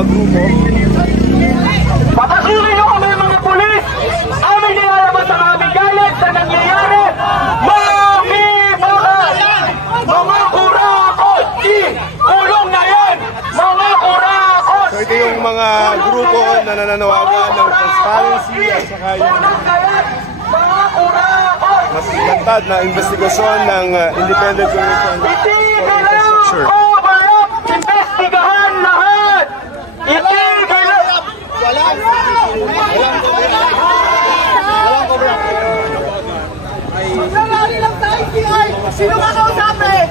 mga grupo. Papasukin nyo kami mga pulis! Aming nilalabas ang aming galit sa nangyayari! Mga kurakot! Kulong na yan! Mga kurakot! So ito yung mga grupo na nananawagan ng transparency at saka yung mas lantad na investigasyon ng Independent Commission for Infrastructure. Investigahan lahat! Walang cover-up. Sino ka kausapin?